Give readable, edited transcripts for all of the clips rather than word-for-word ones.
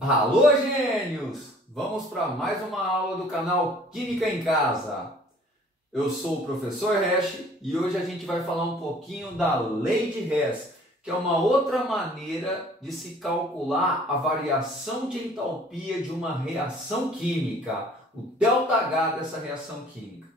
Alô, gênios! Vamos para mais uma aula do canal Química em Casa. Eu sou o professor Hash e hoje a gente vai falar um pouquinho da lei de Hess, que é uma outra maneira de se calcular a variação de entalpia de uma reação química, o ΔH dessa reação química.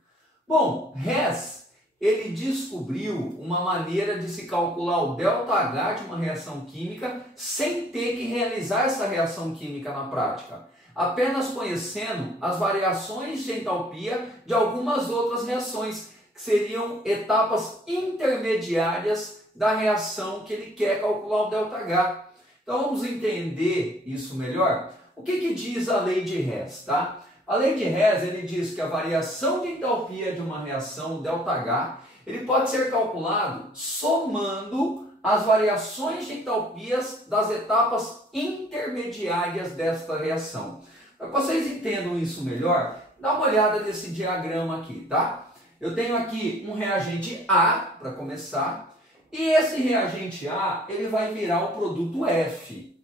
Bom, Hess, ele descobriu uma maneira de se calcular o ΔH de uma reação química sem ter que realizar essa reação química na prática, apenas conhecendo as variações de entalpia de algumas outras reações, que seriam etapas intermediárias da reação que ele quer calcular o ΔH. Então vamos entender isso melhor? O que diz a lei de Hess, tá? A lei de Hess, ele diz que a variação de entalpia de uma reação, ΔH, ele pode ser calculado somando as variações de entalpias das etapas intermediárias desta reação. Para que vocês entendam isso melhor, dá uma olhada nesse diagrama aqui, tá? Eu tenho aqui um reagente A, para começar, e esse reagente A, ele vai virar o produto F.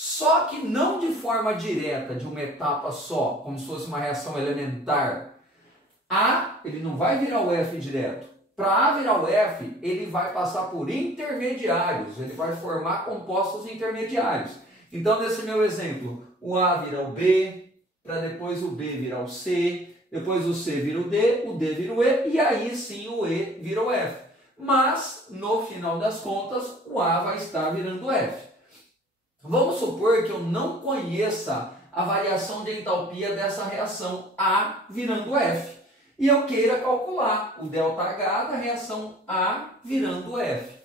Só que não de forma direta, de uma etapa só, como se fosse uma reação elementar. A, ele não vai virar o F direto. Para A virar o F, ele vai passar por intermediários, ele vai formar compostos intermediários. Então, nesse meu exemplo, o A vira o B, para depois o B virar o C, depois o C vira o D vira o E, e aí sim o E vira o F. Mas, no final das contas, o A vai estar virando o F. Vamos supor que eu não conheça a variação de entalpia dessa reação A virando F. E eu queira calcular o ΔH da reação A virando F.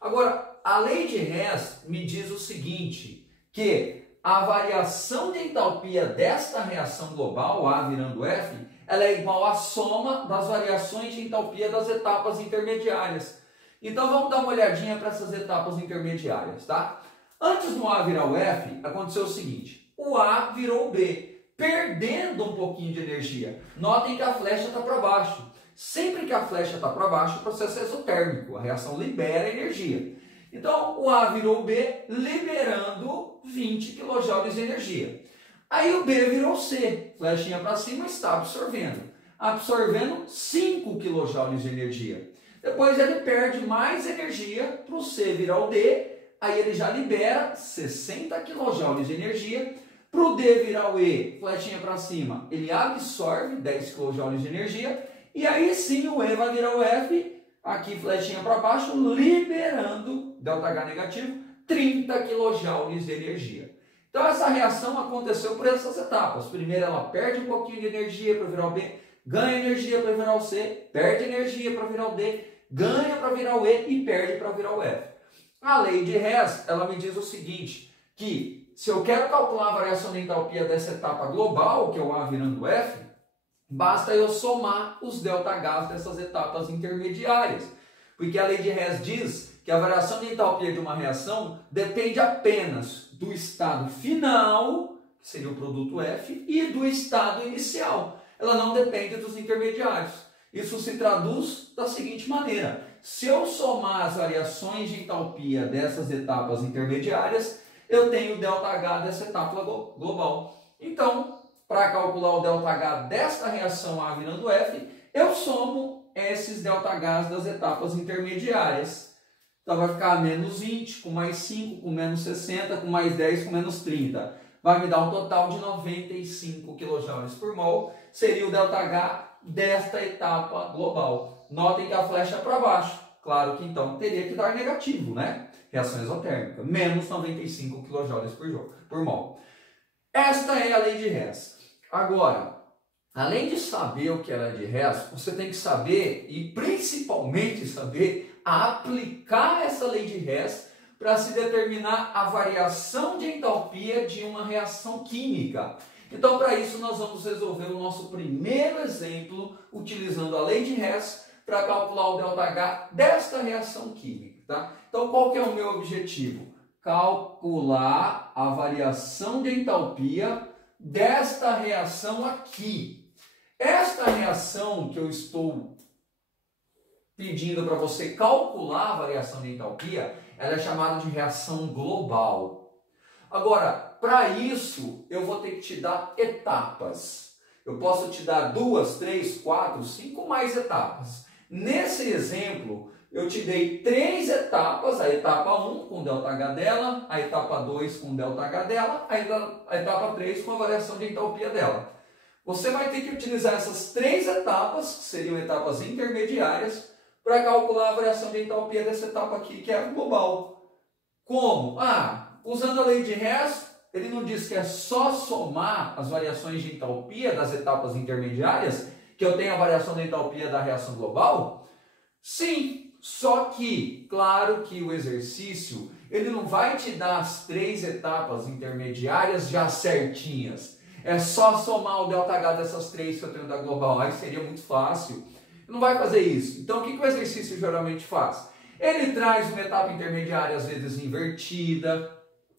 Agora, a lei de Hess me diz o seguinte, que a variação de entalpia desta reação global, A virando F, ela é igual à soma das variações de entalpia das etapas intermediárias. Então vamos dar uma olhadinha para essas etapas intermediárias, tá? Antes do A virar o F, aconteceu o seguinte, o A virou o B, perdendo um pouquinho de energia. Notem que a flecha está para baixo. Sempre que a flecha está para baixo, o processo é exotérmico, a reação libera energia. Então, o A virou o B, liberando 20 kJ de energia. Aí o B virou o C, flechinha para cima, está absorvendo 5 kJ de energia. Depois ele perde mais energia para o C virar o D, aí ele já libera 60 kJ de energia. Para o D virar o E, flechinha para cima, ele absorve 10 kJ de energia. E aí sim o E vai virar o F, aqui flechinha para baixo, liberando ΔH negativo, 30 kJ de energia. Então essa reação aconteceu por essas etapas. Primeiro ela perde um pouquinho de energia para virar o B, ganha energia para virar o C, perde energia para virar o D, ganha para virar o E e perde para virar o F. A lei de Hess, ela me diz o seguinte, que se eu quero calcular a variação de entalpia dessa etapa global, que é o A virando F, basta eu somar os ΔHs dessas etapas intermediárias. Porque a lei de Hess diz que a variação de entalpia de uma reação depende apenas do estado final, que seria o produto F, e do estado inicial. Ela não depende dos intermediários. Isso se traduz da seguinte maneira. Se eu somar as variações de entalpia dessas etapas intermediárias, eu tenho o ΔH dessa etapa global. Então, para calcular o ΔH desta reação A virando F, eu somo esses ΔHs das etapas intermediárias. Então vai ficar menos 20, com mais 5, com menos 60, com mais 10, com menos 30. Vai me dar um total de 95 kJ por mol, seria o ΔH desta etapa global. Notem que a flecha é para baixo. Claro que então teria que dar negativo, né? Reação exotérmica, menos 95 kJ por mol. Esta é a lei de Hess. Agora, além de saber o que é a lei de Hess, você tem que saber, e principalmente saber, aplicar essa lei de Hess para se determinar a variação de entalpia de uma reação química. Então, para isso, nós vamos resolver o nosso primeiro exemplo utilizando a lei de Hess para calcular o ΔH desta reação química. Tá? Então, qual que é o meu objetivo? Calcular a variação de entalpia desta reação aqui. Esta reação que eu estou pedindo para você calcular a variação de entalpia, ela é chamada de reação global. Agora, para isso eu vou ter que te dar etapas. Eu posso te dar 2, 3, 4, 5 mais etapas. Nesse exemplo, eu te dei 3 etapas, a etapa 1 com ΔH dela, a etapa 2 com ΔH dela, a etapa 3 com a variação de entalpia dela. Você vai ter que utilizar essas 3 etapas, que seriam etapas intermediárias, para calcular a variação de entalpia dessa etapa aqui, que é a global. Como? Usando a lei de Hess, ele não diz que é só somar as variações de entalpia das etapas intermediárias, que eu tenho a variação de entalpia da reação global? Sim, só que, claro que o exercício, ele não vai te dar as 3 etapas intermediárias já certinhas. É só somar o ΔH dessas 3 que eu tenho da global, aí seria muito fácil. Não vai fazer isso. Então, o que o exercício geralmente faz? Ele traz uma etapa intermediária, às vezes invertida,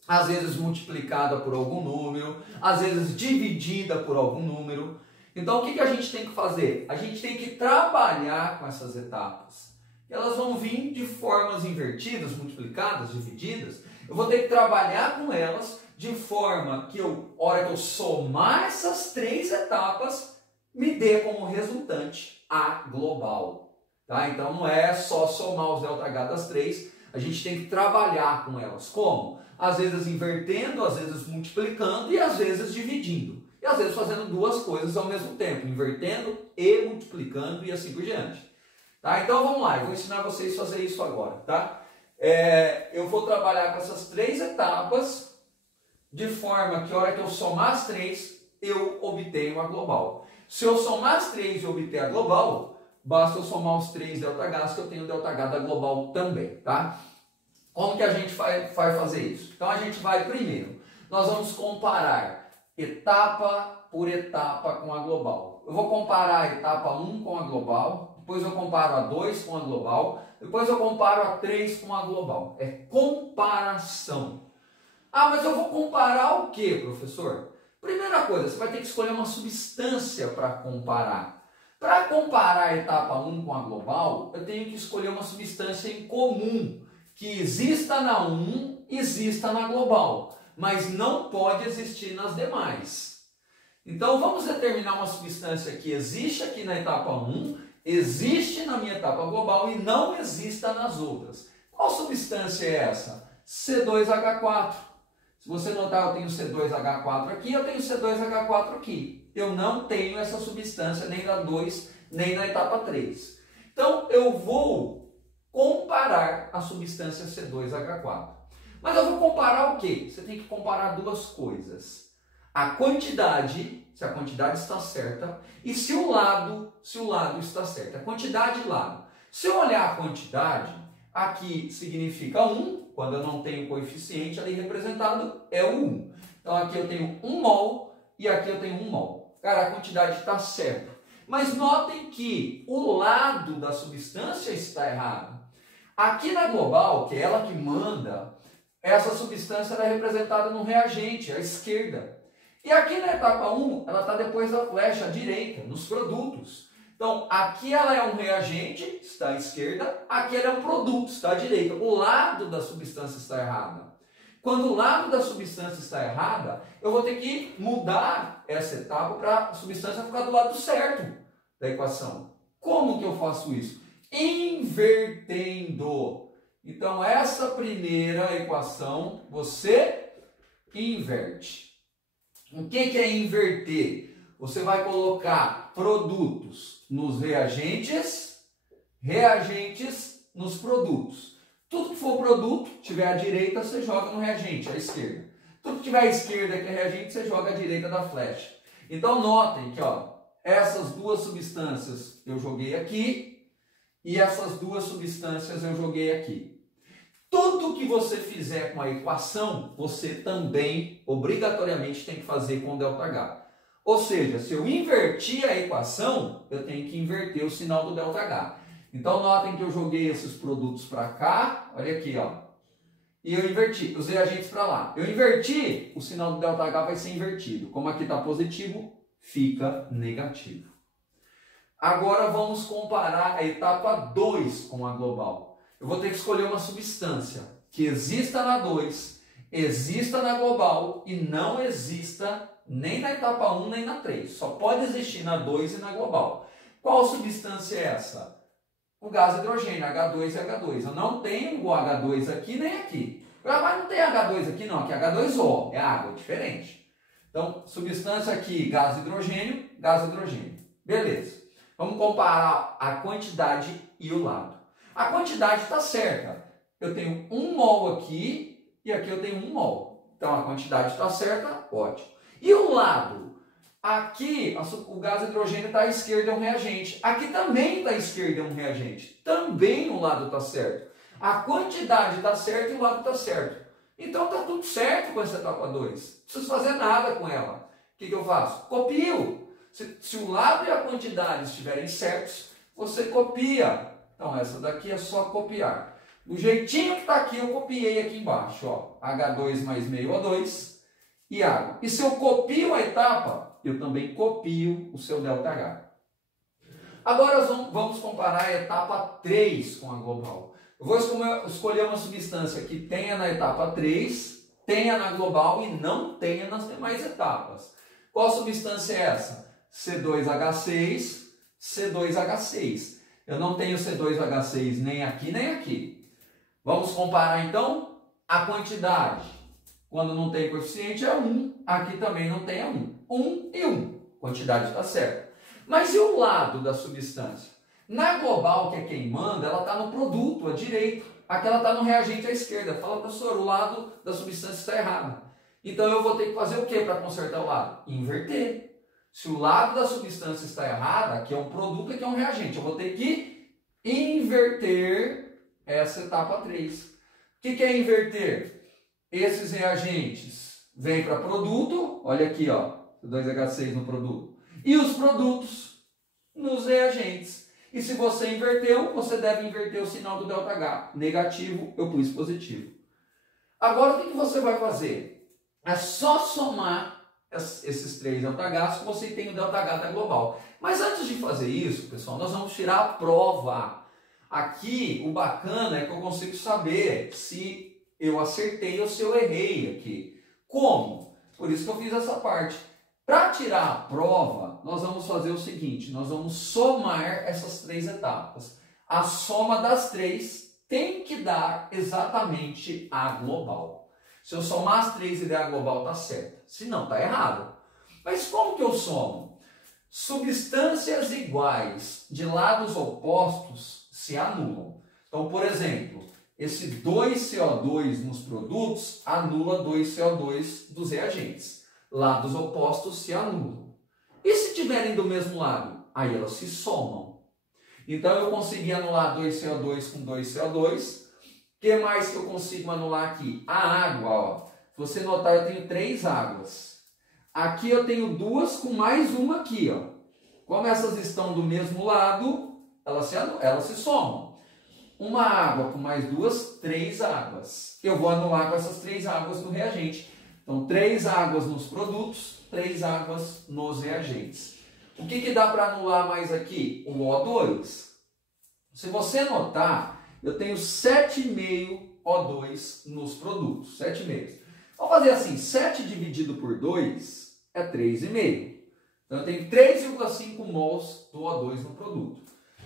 às vezes multiplicada por algum número, às vezes dividida por algum número. Então, o que a gente tem que fazer? A gente tem que trabalhar com essas etapas. Elas vão vir de formas invertidas, multiplicadas, divididas. Eu vou ter que trabalhar com elas de forma que, hora que eu somar essas 3 etapas, me dê como resultante a global. Tá? Então, não é só somar os ΔH das 3, a gente tem que trabalhar com elas. Como? Às vezes invertendo, às vezes multiplicando e às vezes dividindo. E às vezes fazendo 2 coisas ao mesmo tempo, invertendo e multiplicando e assim por diante. Tá? Então vamos lá, eu vou ensinar vocês a fazer isso agora. Tá? Eu vou trabalhar com essas 3 etapas de forma que a hora que eu somar as 3, eu obtenho a global. Se eu somar as 3 e obter a global, basta eu somar os 3 ΔHs que eu tenho o ΔH da global também. Tá? Como que a gente vai fazer isso? Então a gente vai primeiro, nós vamos comparar etapa por etapa com a global. Eu vou comparar a etapa 1 com a global, depois eu comparo a 2 com a global, depois eu comparo a 3 com a global. É comparação. Mas eu vou comparar o que, professor? Primeira coisa, você vai ter que escolher uma substância para comparar. Para comparar a etapa 1 com a global, eu tenho que escolher uma substância em comum, que exista na 1, exista na global, mas não pode existir nas demais. Então vamos determinar uma substância que existe aqui na etapa 1, existe na minha etapa global e não exista nas outras. Qual substância é essa? C2H4. Se você notar, eu tenho C2H4 aqui, eu tenho C2H4 aqui. Eu não tenho essa substância nem na 2, nem na etapa 3. Então, eu vou comparar a substância C2H4. Mas eu vou comparar o quê? Você tem que comparar 2 coisas. A quantidade, se a quantidade está certa, e se o lado está certo. A quantidade e lado. Se eu olhar a quantidade, aqui significa 1, quando eu não tenho coeficiente ali representado, é o 1. Então aqui eu tenho 1 mol e aqui eu tenho 1 mol. Cara, a quantidade está certa. Mas notem que o lado da substância está errado. Aqui na global, que é ela que manda, essa substância é representada no reagente, à esquerda. E aqui na etapa 1, ela está depois da flecha, à direita, nos produtos. Então, aqui ela é um reagente, está à esquerda, aqui ela é um produto, está à direita. O lado da substância está errado. Quando o lado da substância está errada, eu vou ter que mudar essa etapa para a substância ficar do lado certo da equação. Como que eu faço isso? Invertendo. Então, essa primeira equação, você inverte. O que é inverter? Você vai colocar produtos nos reagentes, reagentes nos produtos. Tudo que for produto, tiver à direita, você joga no reagente, à esquerda. Tudo que tiver à esquerda, que é reagente, você joga à direita da flecha. Então, notem que essas 2 substâncias eu joguei aqui e essas 2 substâncias eu joguei aqui. Tudo que você fizer com a equação, você também, obrigatoriamente, tem que fazer com o ΔH. Ou seja, se eu invertir a equação, eu tenho que inverter o sinal do ΔH. Então, notem que eu joguei esses produtos para cá, olha aqui, e eu inverti os reagentes para lá. Eu inverti, o sinal do ΔH vai ser invertido. Como aqui está positivo, fica negativo. Agora vamos comparar a etapa 2 com a global. Eu vou ter que escolher uma substância que exista na 2, exista na global e não exista nem na etapa 1 nem na 3. Só pode existir na 2 e na global. Qual substância é essa? O gás hidrogênio, H2 e H2. Eu não tenho o H2 aqui nem aqui. Mas não tem H2 aqui não, aqui é H2O, é água, diferente. Então, substância aqui, gás hidrogênio. Beleza. Vamos comparar a quantidade e o lado. A quantidade está certa. Eu tenho 1 mol aqui e aqui eu tenho 1 mol. Então, a quantidade está certa, ótimo. E o lado? Aqui, o gás hidrogênio está à esquerda, é um reagente. Aqui também está à esquerda, é um reagente. Também o lado está certo. A quantidade está certa e o lado está certo. Então está tudo certo com essa etapa 2. Não preciso fazer nada com ela. O que eu faço? Copio. Se o lado e a quantidade estiverem certos, você copia. Então essa daqui é só copiar. Do jeitinho que está aqui, eu copiei aqui embaixo. Ó, H2 mais meio O2 e água. E se eu copio a etapa, eu também copio o seu ΔH. Agora vamos comparar a etapa 3 com a global. Eu vou escolher uma substância que tenha na etapa 3, tenha na global e não tenha nas demais etapas. Qual substância é essa? C2H6, C2H6. Eu não tenho C2H6 nem aqui nem aqui. Vamos comparar então a quantidade. Quando não tem coeficiente é 1, aqui também não tem 1. 1 e 1. Quantidade está certa. Mas e o lado da substância? Na global, que é quem manda, ela está no produto, à direita. Aqui ela está no reagente à esquerda. Fala, professor, o lado da substância está errado. Então eu vou ter que fazer o que para consertar o lado? Inverter. Se o lado da substância está errado, aqui é um produto, aqui é um reagente. Eu vou ter que inverter essa etapa 3. O que é inverter? Esses reagentes vêm para produto. Olha aqui, ó, 2H6 no produto. E os produtos nos reagentes. E se você inverteu, você deve inverter o sinal do ΔH. Negativo, eu pus positivo. Agora, o que você vai fazer? É só somar esses 3 ΔHs que você tem o ΔH da global. Mas antes de fazer isso, pessoal, nós vamos tirar a prova. Aqui, o bacana é que eu consigo saber se eu acertei ou se eu errei aqui. Como? Por isso que eu fiz essa parte. Para tirar a prova, nós vamos fazer o seguinte, nós vamos somar essas 3 etapas. A soma das 3 tem que dar exatamente a global. Se eu somar as 3 e der a global, está certo. Se não, está errado. Mas como que eu somo? Substâncias iguais de lados opostos se anulam. Então, por exemplo, esse 2CO2 nos produtos anula 2CO2 dos reagentes. Lados opostos se anulam. E se tiverem do mesmo lado? Aí elas se somam. Então eu consegui anular 2CO2 com 2CO2. O que mais que eu consigo anular aqui? A água, ó. Se você notar, eu tenho 3 águas. Aqui eu tenho 2 com mais uma aqui, ó. Como essas estão do mesmo lado, elas se somam. Uma água com mais 2, 3 águas. Eu vou anular com essas 3 águas no reagente. Então, 3 águas nos produtos, 3 águas nos reagentes. O que dá para anular mais aqui? O O2. Se você notar, eu tenho 7,5 O2 nos produtos. 7,5. Vamos fazer assim, 7 dividido por 2 é 3,5. Então, eu tenho 3,5 mols do O2 no produto.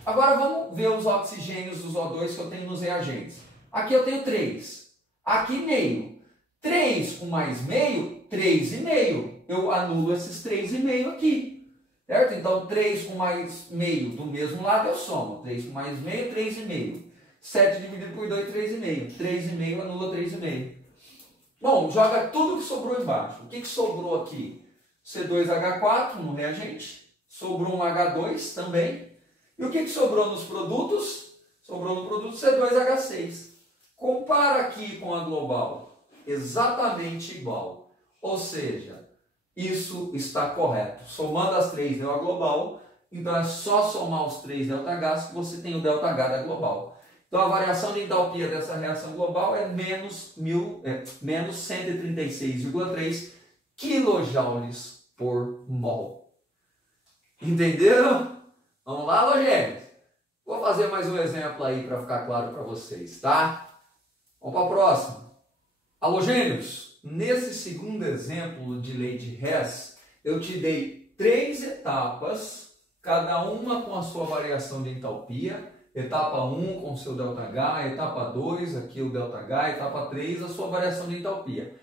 Agora, vamos ver os oxigênios dos O2 que eu tenho nos reagentes. Aqui eu tenho 3. Aqui, meio. 3 com mais meio, 3,5. Eu anulo esses 3,5 aqui. Certo? Então, 3 com mais meio do mesmo lado eu somo. 3 com mais meio, 3,5. 7 dividido por 2, 3,5. 3,5 anula 3,5. Bom, joga tudo que sobrou embaixo. O que sobrou aqui? C2H4 no reagente. Sobrou um H2 também. E o que sobrou nos produtos? Sobrou no produto C2H6. Compara aqui com a global. Exatamente igual. Ou seja, isso está correto. Somando as 3 deu a global, então é só somar os 3 ΔHs que você tem o ΔH da global. Então a variação de entalpia dessa reação global é menos 136,3 kJ por mol. Entenderam? Vamos lá, Logênios? Vou fazer mais um exemplo aí para ficar claro para vocês, tá? Vamos para a próxima. Halogênios, nesse segundo exemplo de lei de Hess, eu te dei 3 etapas, cada uma com a sua variação de entalpia. Etapa 1 com o seu ΔH, etapa 2, aqui o ΔH, etapa 3, a sua variação de entalpia.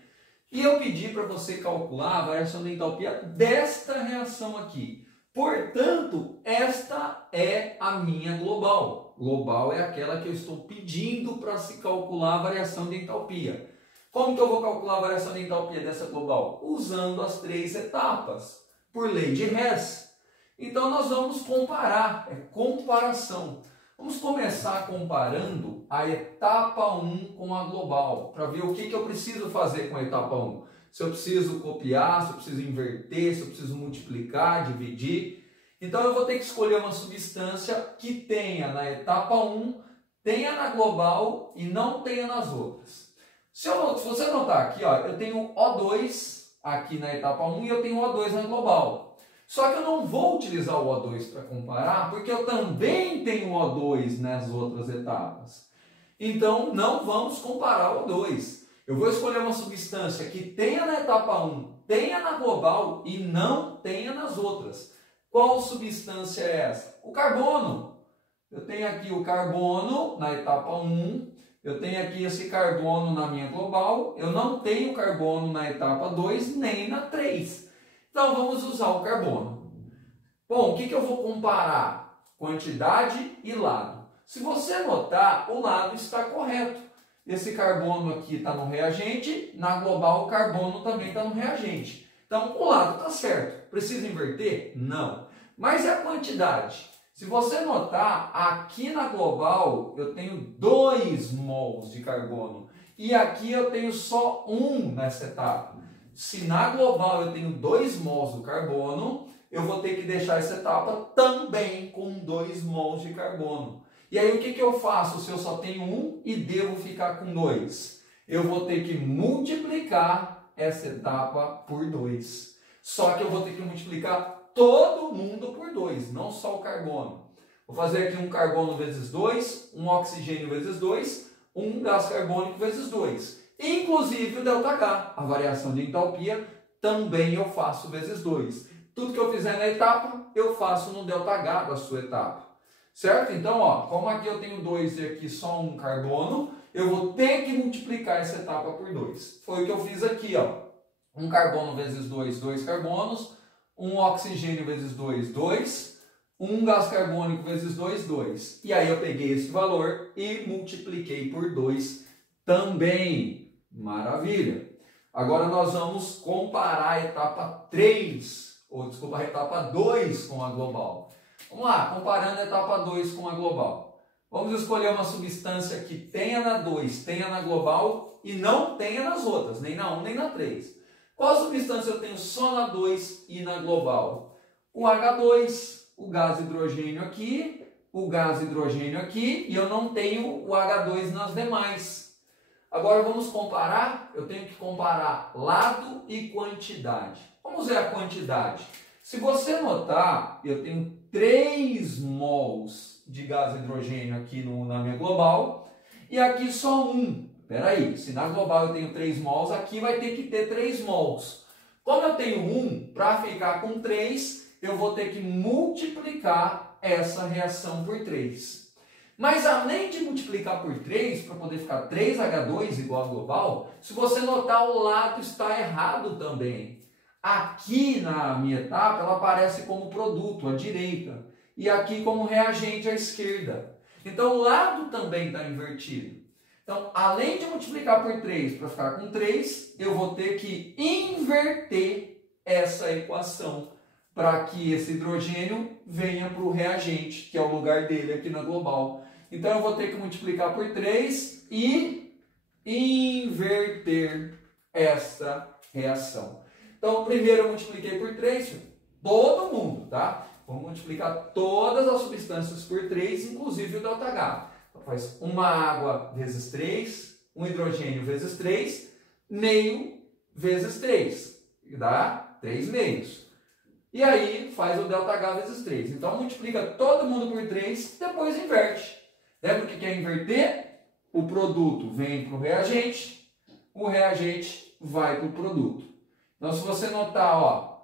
E eu pedi para você calcular a variação de entalpia desta reação aqui. Portanto, esta é a minha global. Global é aquela que eu estou pedindo para se calcular a variação de entalpia. Como que eu vou calcular a variação de entalpia dessa global? Usando as 3 etapas, por lei de Hess. Então nós vamos comparar, é comparação. Vamos começar comparando a etapa 1 com a global, para ver o que eu preciso fazer com a etapa 1. Se eu preciso copiar, se eu preciso inverter, se eu preciso multiplicar, dividir. Então eu vou ter que escolher uma substância que tenha na etapa 1, tenha na global e não tenha nas outras. Se você notar aqui, ó, eu tenho O2 aqui na etapa 1 e eu tenho O2 na global. Só que eu não vou utilizar o O2 para comparar, porque eu também tenho O2 nas outras etapas. Então, não vamos comparar o O2. Eu vou escolher uma substância que tenha na etapa 1, tenha na global e não tenha nas outras. Qual substância é essa? O carbono. Eu tenho aqui o carbono na etapa 1, eu tenho aqui esse carbono na minha global, eu não tenho carbono na etapa 2 nem na 3. Então, vamos usar o carbono. Bom, o que eu vou comparar? Quantidade e lado. Se você notar, o lado está correto. Esse carbono aqui está no reagente, na global o carbono também está no reagente. Então, o lado está certo. Precisa inverter? Não. Mas e a quantidade? Se você notar, aqui na global eu tenho 2 mols de carbono. E aqui eu tenho só 1 nessa etapa. Se na global eu tenho 2 mols do carbono, eu vou ter que deixar essa etapa também com 2 mols de carbono. E aí o que eu faço se eu só tenho 1 e devo ficar com 2? Eu vou ter que multiplicar essa etapa por 2. Só que eu vou ter que multiplicar todo mundo por 2, não só o carbono. Vou fazer aqui um carbono vezes 2, um oxigênio vezes 2, um gás carbônico vezes 2. Inclusive o ΔH, a variação de entalpia, também eu faço vezes 2. Tudo que eu fizer na etapa, eu faço no ΔH da sua etapa. Certo? Então, ó, como aqui eu tenho 2 e aqui só um carbono, eu vou ter que multiplicar essa etapa por 2. Foi o que eu fiz aqui, ó. Um carbono vezes 2, 2 carbonos. Um oxigênio vezes 2, 2. Um gás carbônico vezes 2, 2. E aí eu peguei esse valor e multipliquei por 2 também. Maravilha! Agora nós vamos comparar a etapa 3, ou desculpa, a etapa 2 com a global. Vamos lá, comparando a etapa 2 com a global. Vamos escolher uma substância que tenha na 2, tenha na global e não tenha nas outras, nem na 1 nem na 3. Qual substância eu tenho só na 2 e na global? O H2, o gás hidrogênio aqui, o gás hidrogênio aqui, e eu não tenho o H2 nas demais. Agora vamos comparar, eu tenho que comparar lado e quantidade. Vamos ver a quantidade. Se você notar, eu tenho 3 mols de gás hidrogênio aqui na minha global e aqui só 1. Espera aí, se na global eu tenho 3 mols, aqui vai ter que ter 3 mols. Como eu tenho 1, para ficar com 3, eu vou ter que multiplicar essa reação por 3. Mas além de multiplicar por 3, para poder ficar 3H2 igual a global, se você notar, o lado está errado também. Aqui na minha etapa, ela aparece como produto, à direita, e aqui como reagente, à esquerda. Então, o lado também está invertido. Então, além de multiplicar por 3 para ficar com 3, eu vou ter que inverter essa equação para que esse hidrogênio venha para o reagente, que é o lugar dele aqui na global. Então, eu vou ter que multiplicar por 3 e inverter essa reação. Então, primeiro eu multipliquei por 3, todo mundo, tá? Vamos multiplicar todas as substâncias por 3, inclusive o ΔH. Então, faz uma água vezes 3, um hidrogênio vezes 3, meio vezes 3, que dá 3 meios. E aí, faz o ΔH vezes 3. Então, multiplica todo mundo por 3, depois inverte. Lembra o que é inverter? O produto vem para o reagente, o reagente vai para o produto. Então, se você notar, ó,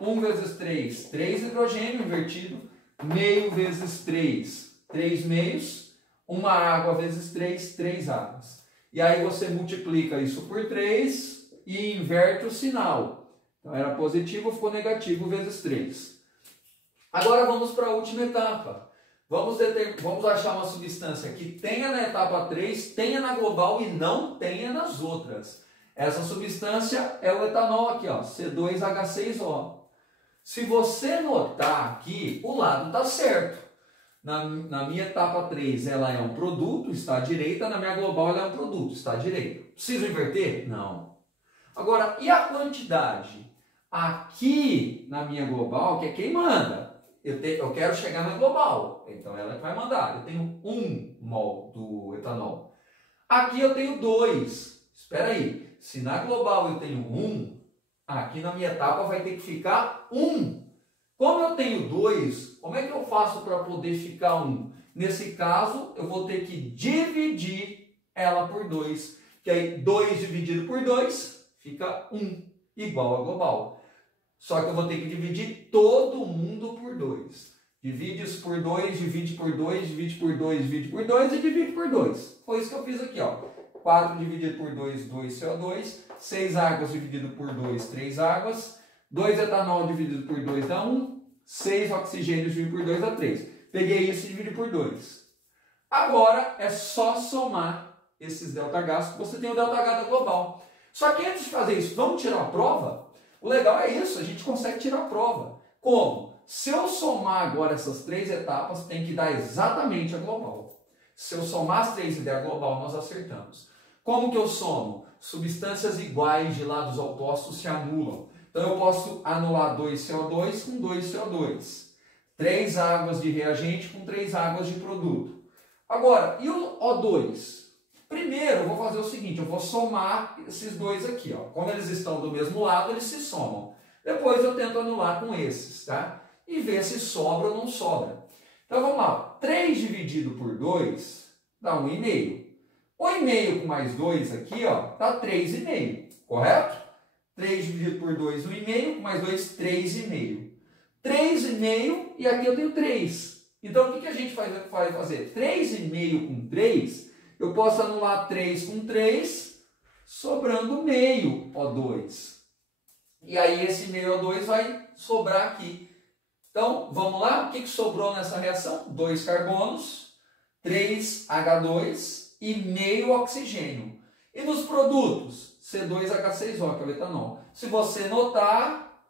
1 vezes 3, 3 hidrogênio invertido, meio vezes 3, 3 meios, uma água vezes 3, 3 águas. E aí você multiplica isso por 3 e inverte o sinal. Então era positivo, ficou negativo vezes 3. Agora vamos para a última etapa. Vamos achar uma substância que tenha na etapa 3, tenha na global e não tenha nas outras. Essa substância é o etanol aqui, ó, C2H6O. Se você notar aqui, o lado está certo. Na minha etapa 3 ela é um produto, está à direita, na minha global ela é um produto, está à direita. Preciso inverter? Não. Agora, e a quantidade? Aqui na minha global, que é quem manda. Eu quero chegar na global, então ela vai mandar. Eu tenho 1 mol do etanol. Aqui eu tenho 2. Espera aí, se na global eu tenho 1, aqui na minha etapa vai ter que ficar 1. Como eu tenho 2, como é que eu faço para poder ficar 1? Nesse caso, eu vou ter que dividir ela por 2. Que aí 2 dividido por 2 fica 1, igual a global. Só que eu vou ter que dividir todo mundo por 2. Divide isso por 2, divide por 2, divide por 2, divide por 2 e divide por 2. Foi isso que eu fiz aqui, ó. 4 dividido por 2, 2 CO2. 6 águas dividido por 2, 3 águas. 2 etanol dividido por 2 dá 1. 6 oxigênios dividido por 2 dá 3. Peguei isso e dividi por 2. Agora é só somar esses ΔH, que você tem o ΔH da global. Só que antes de fazer isso, vamos tirar a prova? O legal é isso, a gente consegue tirar a prova. Como? Se eu somar agora essas 3 etapas, tem que dar exatamente a global. Se eu somar as 3 e der a global, nós acertamos. Como que eu somo? Substâncias iguais de lados opostos se anulam. Então eu posso anular 2CO2 com 2CO2. 3 águas de reagente com 3 águas de produto. Agora, e o O2? Primeiro eu vou fazer o seguinte, eu vou somar esses dois aqui, ó. Como eles estão do mesmo lado, eles se somam. Depois eu tento anular com esses, tá? E ver se sobra ou não sobra. Então vamos lá, 3 dividido por 2 dá 1,5. 1,5 com mais 2 aqui, ó, dá 3,5, correto? 3 dividido por 2, 1,5, com mais 2, 3,5. 3,5 e aqui eu tenho 3. Então o que a gente vai fazer? 3,5 com 3... eu posso anular 3 com 3, sobrando meio O2. E aí esse meio O2 vai sobrar aqui. Então, vamos lá? O que sobrou nessa reação? 2 carbonos, 3 H2 e meio oxigênio. E nos produtos? C2H6O, que é o etanol. Se você notar,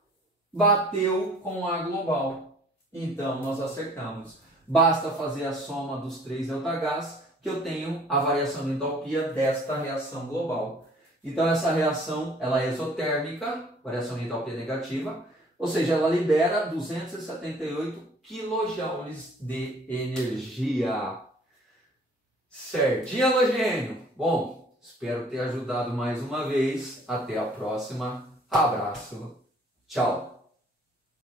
bateu com a global. Então, nós acertamos. Basta fazer a soma dos 3 ΔHs, que eu tenho a variação de entalpia desta reação global. Então essa reação ela é exotérmica, variação de entalpia negativa, ou seja, ela libera 278 kJ de energia. Certinho, halogênio? Bom, espero ter ajudado mais uma vez. Até a próxima. Abraço. Tchau.